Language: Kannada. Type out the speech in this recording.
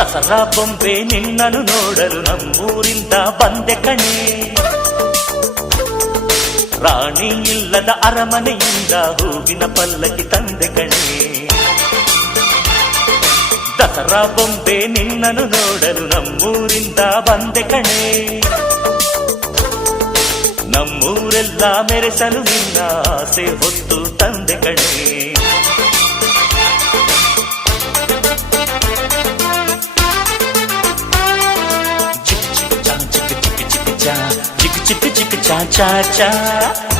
ದಸರಾ ಬೊಂಬೆ ನಿನ್ನನ್ನು ನೋಡಲು ನಮ್ಮೂರಿಂದ ಬಂದೆ ಕಣೆ. ರಾಣಿ ಇಲ್ಲದ ಅರಮನೆಯಿಂದ ಹೂವಿನ ಪಲ್ಲಕ್ಕಿ ತಂದೆ ಕಣೆ. ದಸರಾ ಬೊಂಬೆ ನಿನ್ನನ್ನು ನೋಡಲು ನಮ್ಮೂರಿಂದ ಬಂದೆ ಕಣೆ. ನಮ್ಮೂರೆಲ್ಲ ಮೆರೆಸಲು ನಿನ್ನ ಆಸೆ ಹೊತ್ತು ತಂದೆ ಕಣೆ. ಚಿಕ್ ಚಿಕ್ ಚಾ ಚಾ ಚಾ ಚಾ